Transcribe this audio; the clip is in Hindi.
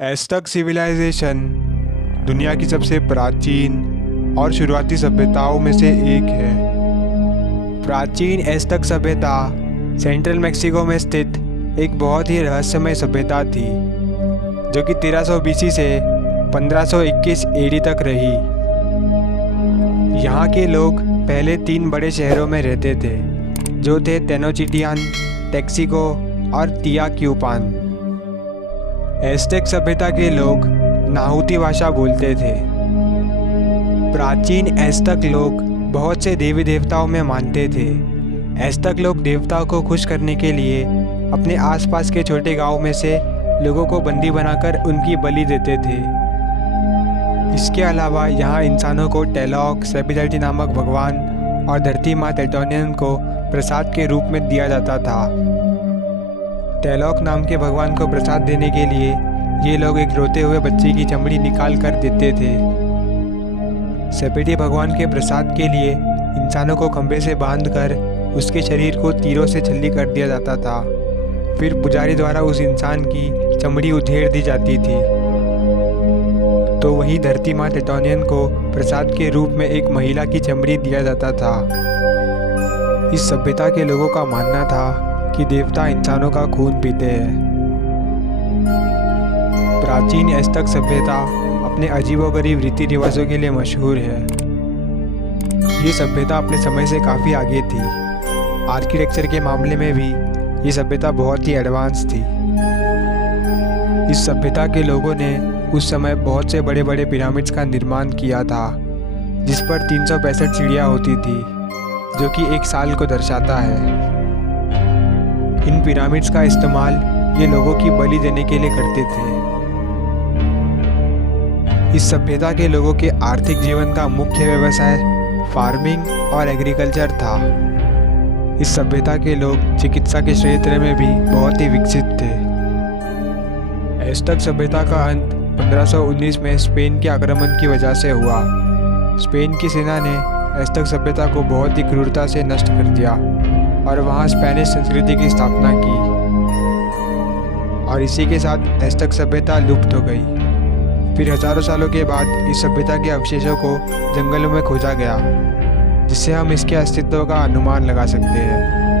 एज़्टेक सिविलाइजेशन दुनिया की सबसे प्राचीन और शुरुआती सभ्यताओं में से एक है। प्राचीन एज़्टेक सभ्यता सेंट्रल मैक्सिको में स्थित एक बहुत ही रहस्यमय सभ्यता थी, जो कि 1300 बीसी से 1521 एडी तक रही। यहाँ के लोग पहले 3 बड़े शहरों में रहते थे, जो थे तेनोच्टिट्लान, टेक्सिको और तियाक्यूपान। एज़्टेक सभ्यता के लोग नाहुती भाषा बोलते थे। प्राचीन एज़्टेक लोग बहुत से देवी देवताओं में मानते थे। एज़्टेक लोग देवताओं को खुश करने के लिए अपने आसपास के छोटे गांव में से लोगों को बंदी बनाकर उनकी बलि देते थे। इसके अलावा यहाँ इंसानों को टेलॉक, सेपिटल्टी नामक भगवान और धरती माँ टेटोनियन को प्रसाद के रूप में दिया जाता था। टेलॉक नाम के भगवान को प्रसाद देने के लिए ये लोग एक रोते हुए बच्चे की चमड़ी निकाल कर देते थे। सेपिटी भगवान के प्रसाद के लिए इंसानों को खंभे से बांधकर उसके शरीर को तीरों से छल्ली कर दिया जाता था। फिर पुजारी द्वारा उस इंसान की चमड़ी उधेड़ दी जाती थी। तो वहीं धरती माँ टेटोनियन को प्रसाद के रूप में एक महिला की चमड़ी दिया जाता था। इस सभ्यता के लोगों का मानना था कि देवता इंसानों का खून पीते हैं। प्राचीन एज़्टेक सभ्यता अपने अजीबोगरीब रीति रिवाजों के लिए मशहूर है। ये सभ्यता अपने समय से काफ़ी आगे थी। आर्किटेक्चर के मामले में भी ये सभ्यता बहुत ही एडवांस थी। इस सभ्यता के लोगों ने उस समय बहुत से बड़े बड़े पिरामिड्स का निर्माण किया था, जिस पर 365 सीढ़ियाँ होती थी, जो कि एक साल को दर्शाता है। इन पिरामिड्स का इस्तेमाल ये लोगों की बलि देने के लिए करते थे। इस सभ्यता के लोगों के आर्थिक जीवन का मुख्य व्यवसाय फार्मिंग और एग्रीकल्चर था। इस सभ्यता के लोग चिकित्सा के क्षेत्र में भी बहुत ही विकसित थे। एज़्टेक सभ्यता का अंत 1519 में स्पेन के आक्रमण की वजह से हुआ। स्पेन की सेना ने एज़्टेक सभ्यता को बहुत ही क्रूरता से नष्ट कर दिया और वहाँ स्पेनिश संस्कृति की स्थापना की, और इसी के साथ एज़्टेक सभ्यता लुप्त हो गई। फिर हजारों सालों के बाद इस सभ्यता के अवशेषों को जंगलों में खोजा गया, जिससे हम इसके अस्तित्व का अनुमान लगा सकते हैं।